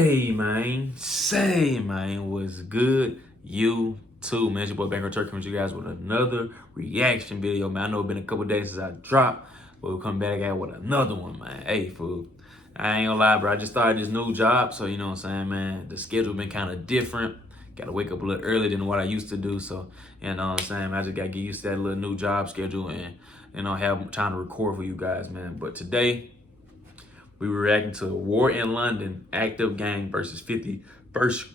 Say man, what's good? You too, man. It's your boy Banker Turkey with you guys with another reaction video, man. I know it's been a couple days since I dropped, but we'll come back out with another one, man. Hey, fool. I ain't gonna lie, bro. I just started this new job, so you know what I'm saying, man. The schedule been kind of different. Gotta wake up a little earlier than what I used to do, so you know what I'm saying. I just gotta get used to that little new job schedule and have time to record for you guys, man. But today, we were reacting to War in London, Active Gang versus 51st.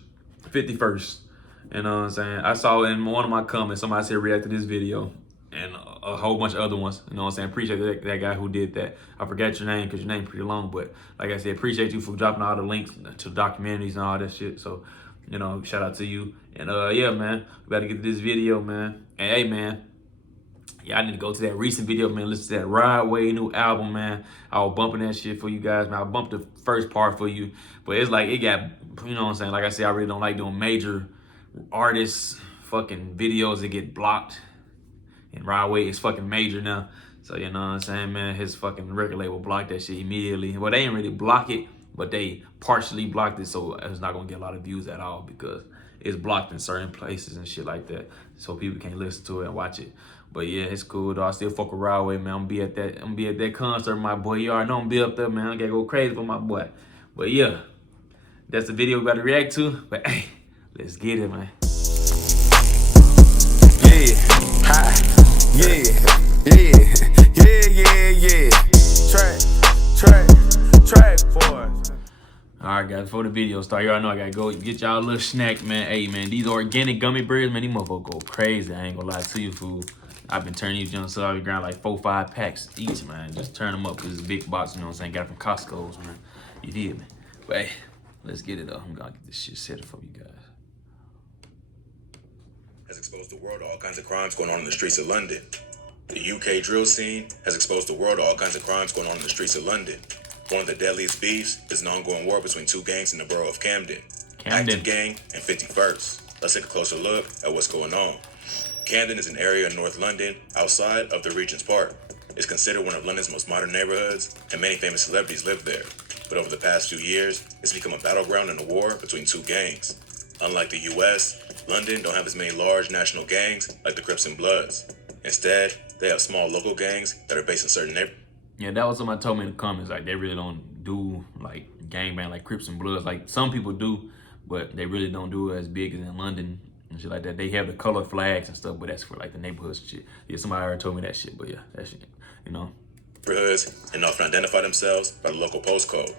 You know what I'm saying? I saw in one of my comments, somebody said react to this video and a whole bunch of other ones. You know what I'm saying? Appreciate that guy who did that. I forgot your name because your name's pretty long, but like I said, appreciate you for dropping all the links to documentaries and all that shit. So, you know, shout out to you. And yeah, man, we got to get to this video, man. And hey, man, yeah, I need to go to that recent video, man. Listen to that Ride Way new album, man. I was bumping that shit for you guys, man. I bumped the first part for you, but it's like it got, you know what I'm saying? Like I said, I really don't like doing major artists fucking videos that get blocked. And Ride Way is fucking major now. So, you know what I'm saying, man? His fucking record label blocked that shit immediately. Well, they didn't really block it, but they partially blocked it, so it's not gonna get a lot of views at all because it's blocked in certain places and shit like that, so people can't listen to it and watch it. But yeah, it's cool though. I still fuck with Ride Way, man. I'm gonna be at that concert, my boy. You already know I'm gonna be up there, man. I gotta go crazy for my boy. But yeah, that's the video we about to react to. But hey, let's get it, man. Yeah, ha, yeah. Track for it. Alright guys, before the video start, y'all know I gotta go get y'all a little snack, man. Hey man, these organic gummy bears, man, these motherfuckers go crazy. I ain't gonna lie to you, fool. I've been turning these junks out of the ground like 4-5 packs each, man. Just turn them up because it's a big box, you know what I'm saying? Got it from Costco's, man. You did, man. But hey, let's get it though. I'm gonna get this shit set for you guys. Has exposed the world to all kinds of crimes going on in the streets of London. The UK drill scene has exposed the world to all kinds of crimes going on in the streets of London. One of the deadliest beefs is an ongoing war between two gangs in the borough of Camden. Active Gang and 51st. Let's take a closer look at what's going on. Camden is an area in North London outside of the Regent's Park. It's considered one of London's most modern neighborhoods, and many famous celebrities live there. But over the past few years, it's become a battleground in a war between two gangs. Unlike the US, London don't have as many large national gangs like the Crips and Bloods. Instead, they have small local gangs that are based in certain neighborhoods. Yeah, that was somebody told me in the comments, like they really don't do like gangbang like Crips and Bloods. Like some people do, but they really don't do it as big as in London and shit like that. They have the color flags and stuff, but that's for like the neighborhoods and shit. Yeah, somebody already told me that shit, but yeah, that shit, you know. Neighborhoods and often identify themselves by the local postcode.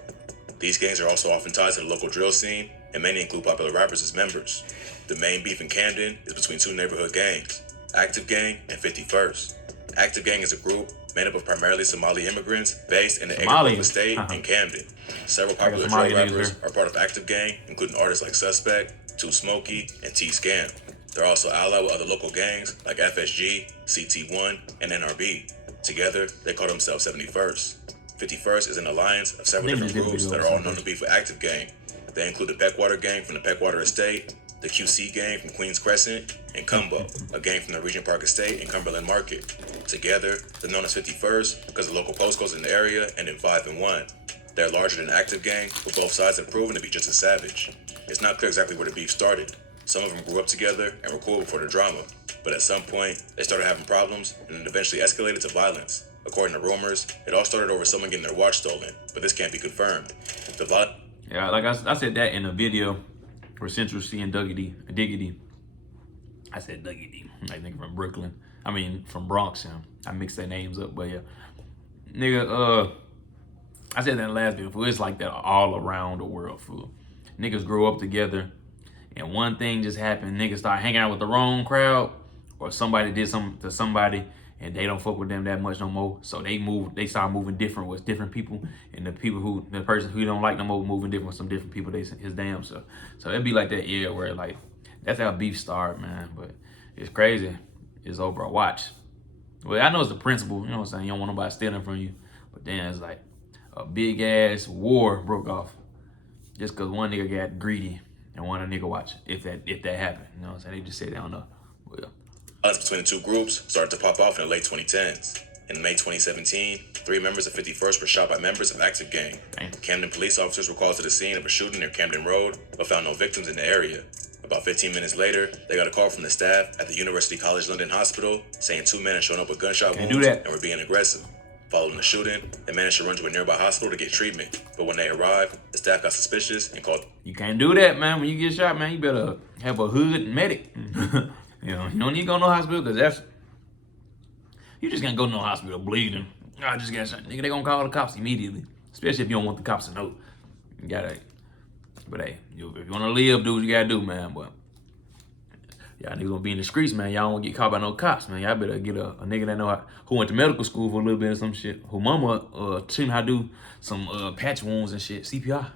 These gangs are also often tied to the local drill scene, and many include popular rappers as members. The main beef in Camden is between two neighborhood gangs, Active Gang and 51st. Active Gang is a group made up of primarily Somali immigrants based in the Agricultural Estate in Camden. Several popular drug rappers are part of Active Gang, including artists like Suspect, Too Smoky, and T-Scam. They're also allied with other local gangs like FSG, CT1, and NRB. Together, they call themselves 71st. 51st is an alliance of several different groups that are all known to be for Active Gang. They include the Peckwater Gang from the Peckwater Estate, the QC Gang from Queens Crescent, and Cumbo, a gang from the Regent Park Estate and Cumberland Market. Together, they're known as 51st because the local postcodes in the area end in 5 and 1. They're larger than Active Gang, but both sides have proven to be just as savage. It's not clear exactly where the beef started. Some of them grew up together and were cool before the drama, but at some point, they started having problems and it eventually escalated to violence. According to rumors, it all started over someone getting their watch stolen, but this can't be confirmed. Yeah, like I said that in a video for Central C and Diggity. I said Diggity, like nigga from Brooklyn. I mean, from Bronx, yeah. I mixed their names up, but yeah. Nigga, I said that in the last video, fool. It's like that all around the world, fool. Niggas grow up together, and one thing just happened. Niggas start hanging out with the wrong crowd, or somebody did something to somebody, and they don't fuck with them that much no more. So they start moving different with different people, and the person who don't like no more moving different with some different people. His damn self. So it'd be like that, yeah, where like that's how beef start, man. But it's crazy. It's over a watch. Well, I know it's the principle, you know what I'm saying? You don't want nobody stealing from you, but then it's like a big ass war broke off just because one nigga got greedy and wanted a nigga watch if that happened. You know what I'm saying? They just say they don't know. Well, violence between the two groups started to pop off in the late 2010s. In May 2017, 3 members of 51st were shot by members of Active Gang. Damn. Camden police officers were called to the scene of a shooting near Camden Road, but found no victims in the area. About 15 minutes later, they got a call from the staff at the University College London Hospital saying 2 men had shown up with gunshot Can't wounds do that. and were being aggressive. Following the shooting, they managed to run to a nearby hospital to get treatment, but when they arrived, the staff got suspicious and called. You can't do that, man. When you get shot, man, you better have a hood medic. You know, you don't need to go to no hospital because that's. You just can't go to no hospital bleeding. I just got shot. Nigga, they gonna call the cops immediately. Especially if you don't want the cops to know. You gotta. But hey, if you wanna live, do what you gotta do, man. But y'all niggas gonna be in the streets, man. Y'all don't wanna get caught by no cops, man. Y'all better get a nigga that know who went to medical school for a little bit or some shit. Who mama teach him how to do some patch wounds and shit. CPR.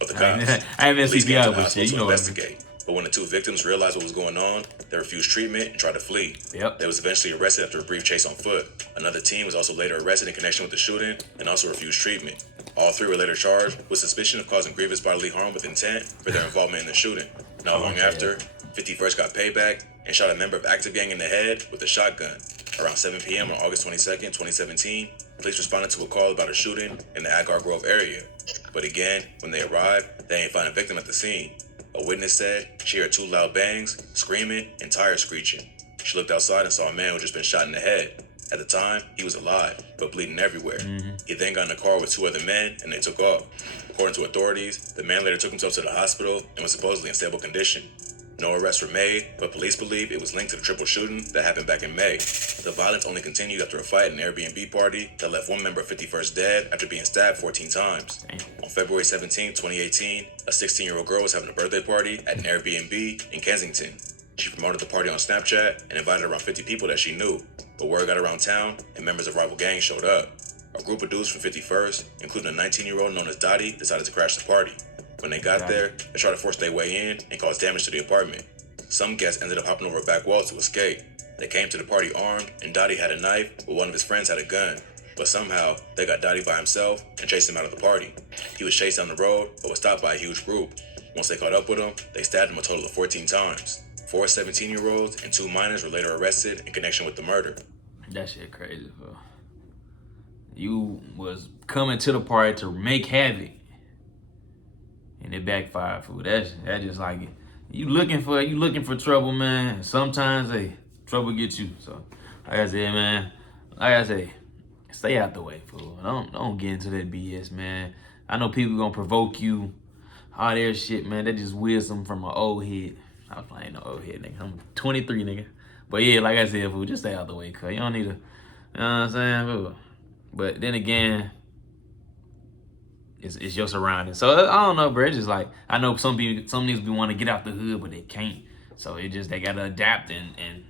Of the cops. I ain't been Police came to CPR, the but hospital shit, to you know what I mean. investigate. But when the 2 victims realized what was going on, they refused treatment and tried to flee. Yep. They was eventually arrested after a brief chase on foot. Another team was also later arrested in connection with the shooting and also refused treatment. All 3 were later charged with suspicion of causing grievous bodily harm with intent for their involvement in the shooting. Not long after, 51st got payback and shot a member of Active Gang in the head with a shotgun. Around 7 p.m. on August 22nd, 2017, police responded to a call about a shooting in the Agar Grove area. But again, when they arrived, they didn't find a victim at the scene. A witness said she heard 2 loud bangs, screaming, and tires screeching. She looked outside and saw a man who had just been shot in the head. At the time, he was alive, but bleeding everywhere. He then got in a car with 2 other men, and they took off. According to authorities, the man later took himself to the hospital and was supposedly in stable condition. No arrests were made, but police believe it was linked to the triple shooting that happened back in May. The violence only continued after a fight at an Airbnb party that left 1 member of 51st dead after being stabbed 14 times. On February 17, 2018, a 16-year-old girl was having a birthday party at an Airbnb in Kensington. She promoted the party on Snapchat and invited around 50 people that she knew, but word got around town and members of rival gangs showed up. A group of dudes from 51st, including a 19-year-old known as Dottie, decided to crash the party. When they got there, they tried to force their way in and cause damage to the apartment. Some guests ended up hopping over a back wall to escape. They came to the party armed, and Dottie had a knife, but one of his friends had a gun. But somehow, they got Dottie by himself and chased him out of the party. He was chased down the road, but was stopped by a huge group. Once they caught up with him, they stabbed him a total of 14 times. 4 17-year-olds and 2 minors were later arrested in connection with the murder. That shit crazy, bro. You was coming to the party to make havoc, and it backfired, fool. That's just like it. You looking for trouble, man. And sometimes, hey, trouble gets you. So, like I said, man, stay out the way, fool. Don't get into that BS, man. I know people gonna provoke you, all their shit, man. That just wisdom from an old head. I was playing no old head, nigga. I'm 23, nigga. But yeah, like I said, fool, just stay out the way, cuz you don't need to, you know what I'm saying, fool? But then again, it's your surroundings. So I don't know, bro. It's just like, I know some niggas be want to get out the hood, but they can't. So it just, they gotta adapt and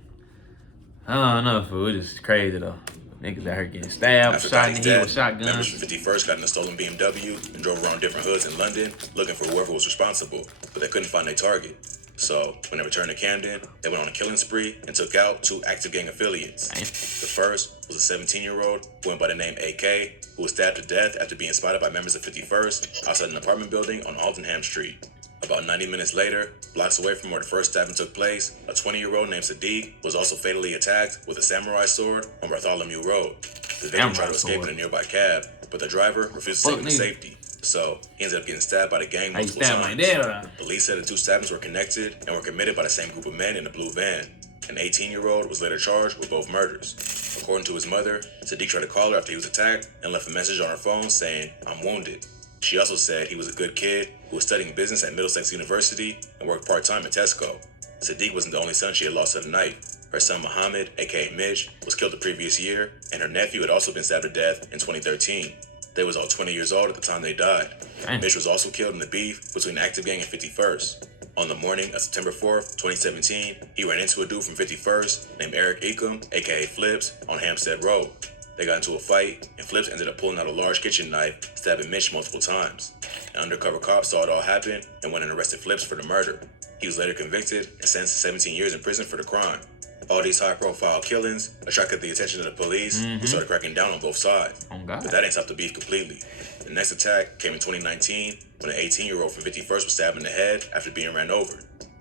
I don't know, fool. It's just crazy though. Niggas out here getting stabbed, After shot in the Dottie's head death, with shotguns. members from 51st got in a stolen BMW and drove around different hoods in London looking for whoever was responsible, but they couldn't find their target. So when they returned to Camden, they went on a killing spree and took out 2 Active Gang affiliates. The first was a 17-year-old who went by the name AK, who was stabbed to death after being spotted by members of 51st outside an apartment building on Aldenham Street. About 90 minutes later, blocks away from where the first stabbing took place, a 20-year-old named Sadiq was also fatally attacked with a samurai sword on Bartholomew Road. The victim tried to escape in a nearby cab, but the driver refused to take him to safety. So he ended up getting stabbed by the gang multiple times. Police said the 2 stabbings were connected and were committed by the same group of men in a blue van. An 18-year-old was later charged with both murders. According to his mother, Sadiq tried to call her after he was attacked and left a message on her phone saying, "I'm wounded." She also said he was a good kid who was studying business at Middlesex University and worked part-time at Tesco. Sadiq wasn't the only son she had lost to the knife. Her son Muhammad, aka Mitch, was killed the previous year, and her nephew had also been stabbed to death in 2013. They was all 20 years old at the time they died. Mitch was also killed in the beef between Active Gang and 51st. On the morning of September 4th, 2017, he ran into a dude from 51st named Eric Eckham, aka Flips, on Hampstead Road. They got into a fight, and Flips ended up pulling out a large kitchen knife, stabbing Mitch multiple times. An undercover cop saw it all happen and went and arrested Flips for the murder. He was later convicted and sentenced to 17 years in prison for the crime. All these high-profile killings attracted the attention of the police, who started cracking down on both sides. But that ain't stopped the beef completely. The next attack came in 2019 when an 18-year-old from 51st was stabbed in the head after being ran over.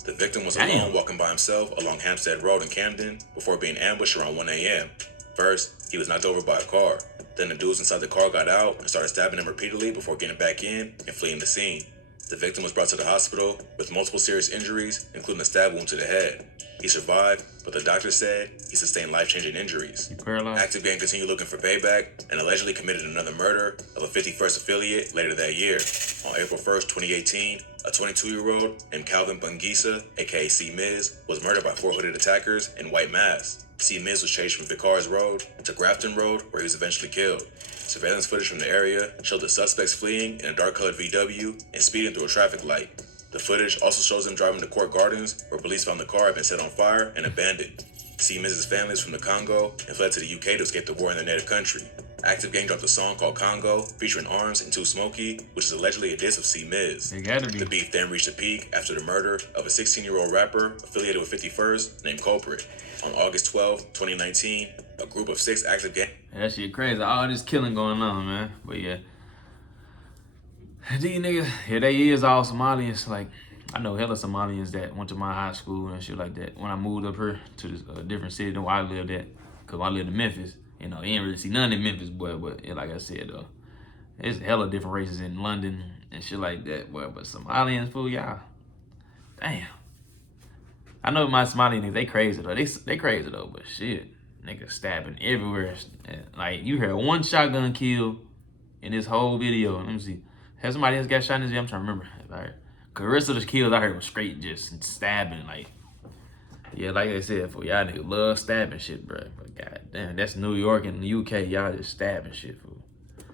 The victim was alone walking by himself along Hampstead Road in Camden before being ambushed around 1 a.m. First, he was knocked over by a car. Then the dudes inside the car got out and started stabbing him repeatedly before getting back in and fleeing the scene. The victim was brought to the hospital with multiple serious injuries, including a stab wound to the head. He survived, but the doctor said he sustained life-changing injuries. Active Gang continued looking for payback and allegedly committed another murder of a 51st affiliate later that year. On April 1st, 2018, a 22-year-old named Calvin Bungisa, aka C-Miz, was murdered by 4 hooded attackers in white masks. C-Miz was chased from Vickers Road to Grafton Road, where he was eventually killed. Surveillance footage from the area showed the suspects fleeing in a dark-colored VW and speeding through a traffic light. The footage also shows them driving to Court Gardens, where police found the car had been set on fire and abandoned. C-Miz's family is from the Congo and fled to the UK to escape the war in their native country. Active Gang dropped a song called Congo, featuring Arms and Too Smoky, which is allegedly a diss of C-Miz. The beef then reached a peak after the murder of a 16-year-old rapper affiliated with 51st named Culprit. On August 12, 2019, a group of 6 Active Gang... That shit crazy. All this killing going on, man. But yeah. These niggas, yeah, they is all Somalians. Like, I know hella Somalians that went to my high school and shit like that. When I moved up here to this different city than where I lived at, because I lived in Memphis, you know, you ain't really see none in Memphis, boy. But yeah, like I said, though, there's hella different races in London and shit like that, boy. But Somalians, fool, y'all, damn. I know my Somali niggas, they crazy though. They crazy though, but shit, niggas stabbing everywhere. Like, you heard one shotgun kill in this whole video. Let me see. Has somebody else got shot in this video? I'm trying to remember. Like, the rest of the kills I heard was straight just stabbing. Like, yeah, like I said, for y'all niggas love stabbing shit, bro. But goddamn, that's New York and the UK. Y'all just stabbing shit, fool.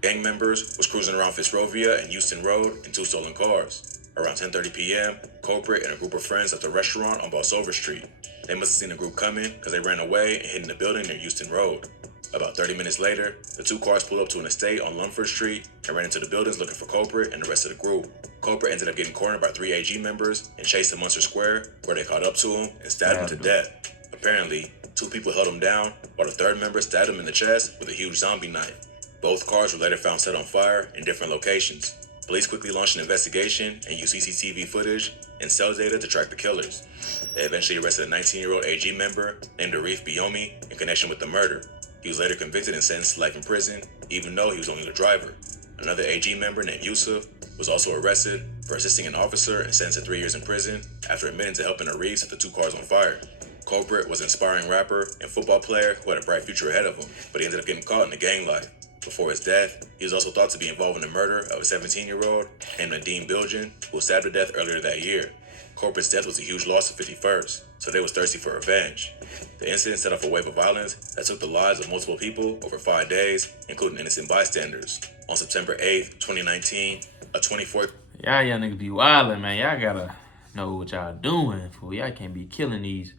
Gang members was cruising around Fitzrovia and Euston Road in 2 stolen cars. Around 10:30 p.m., Culprit and a group of friends left a restaurant on Bolsover Street. They must have seen the group coming because they ran away and hid in the building near Euston Road. About 30 minutes later, the 2 cars pulled up to an estate on Lumford Street and ran into the buildings looking for Culprit and the rest of the group. Culprit ended up getting cornered by 3 AG members and chased to Munster Square, where they caught up to him and stabbed him to death. Apparently, 2 people held him down, while the 3rd member stabbed him in the chest with a huge zombie knife. Both cars were later found set on fire in different locations. Police quickly launched an investigation and used CCTV footage and cell data to track the killers. They eventually arrested a 19-year-old AG member named Arif Biomi in connection with the murder. He was later convicted and sentenced to life in prison, even though he was only the driver. Another AG member named Yusuf was also arrested for assisting an officer and sentenced to 3 years in prison after admitting to helping Arif set the 2 cars on fire. Culprit was an inspiring rapper and football player who had a bright future ahead of him, but he ended up getting caught in the gang life. Before his death, he was also thought to be involved in the murder of a 17-year-old named Nadeem Bilgin, who was stabbed to death earlier that year. Culprit's death was a huge loss to 51st, so they was thirsty for revenge. The incident set off a wave of violence that took the lives of multiple people over 5 days, including innocent bystanders. On September 8th, 2019, a 24... Y'all niggas be wildin', man. Y'all gotta know what y'all doing, fool. Y'all can't be killing these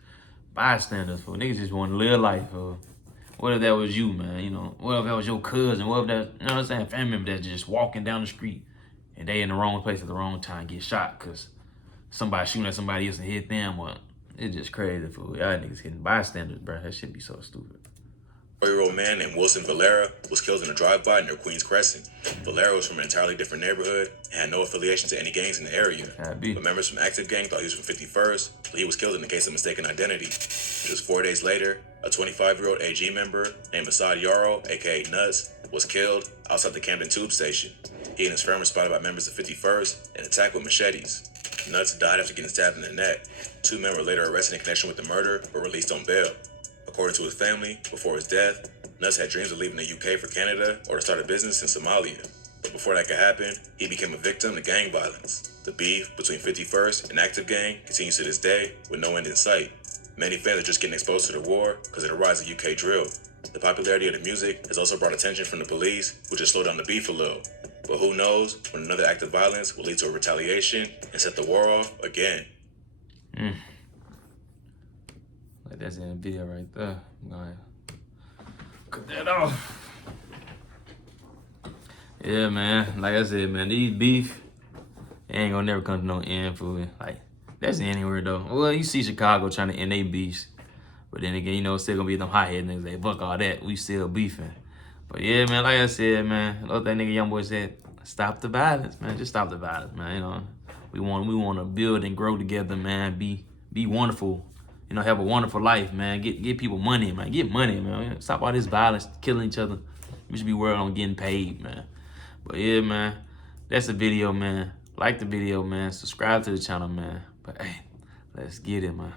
bystanders, fool. Niggas just want to live life, fool. What if that was you, man? You know, what if that was your cousin? What if that, you know what I'm saying, family member that's just walking down the street and they in the wrong place at the wrong time, get shot because somebody shooting at somebody else and hit them? Well, it's just crazy, fool. Y'all niggas hitting bystanders, bro. That shit be so stupid. A 4-year-old man named Wilson Valera was killed in a drive-by near Queens Crescent. Valera was from an entirely different neighborhood and had no affiliation to any gangs in the area. But members from Active Gang thought he was from 51st, so he was killed in the case of mistaken identity. Just 4 days later, a 25-year-old AG member named Asad Yarrow, aka Nuts, was killed outside the Camden tube station. He and his friend were spotted by members of 51st and attacked with machetes. Nuts died after getting stabbed in the neck. 2 men were later arrested in connection with the murder but released on bail. According to his family, before his death, Nuts had dreams of leaving the UK for Canada or to start a business in Somalia. But before that could happen, he became a victim to gang violence. The beef between 51st and Active Gang continues to this day with no end in sight. Many fans are just getting exposed to the war because of the rise of UK drill. The popularity of the music has also brought attention from the police, which has slowed down the beef a little. But who knows when another act of violence will lead to a retaliation and set the war off again. Like, that's in the video right there. I'm gonna cut that off. Yeah, man. Like I said, man, these beef, they ain't gonna never come to no end, fool. Like, that's anywhere though. Well, you see Chicago trying to end their beefs, but then again, you know, it's still gonna be them hot-headed niggas. They fuck all that. We still beefing. But yeah, man, like I said, man, like that nigga Young Boy said, stop the violence, man. Just stop the violence, man. You know, we want to build and grow together, man. Be wonderful. you know, have a wonderful life, man. Get people money, man. Get money, man. Stop all this violence, killing each other. We should be working on getting paid, man. But yeah, man, that's the video, man. Like the video, man. Subscribe to the channel, man. But hey, let's get it, man.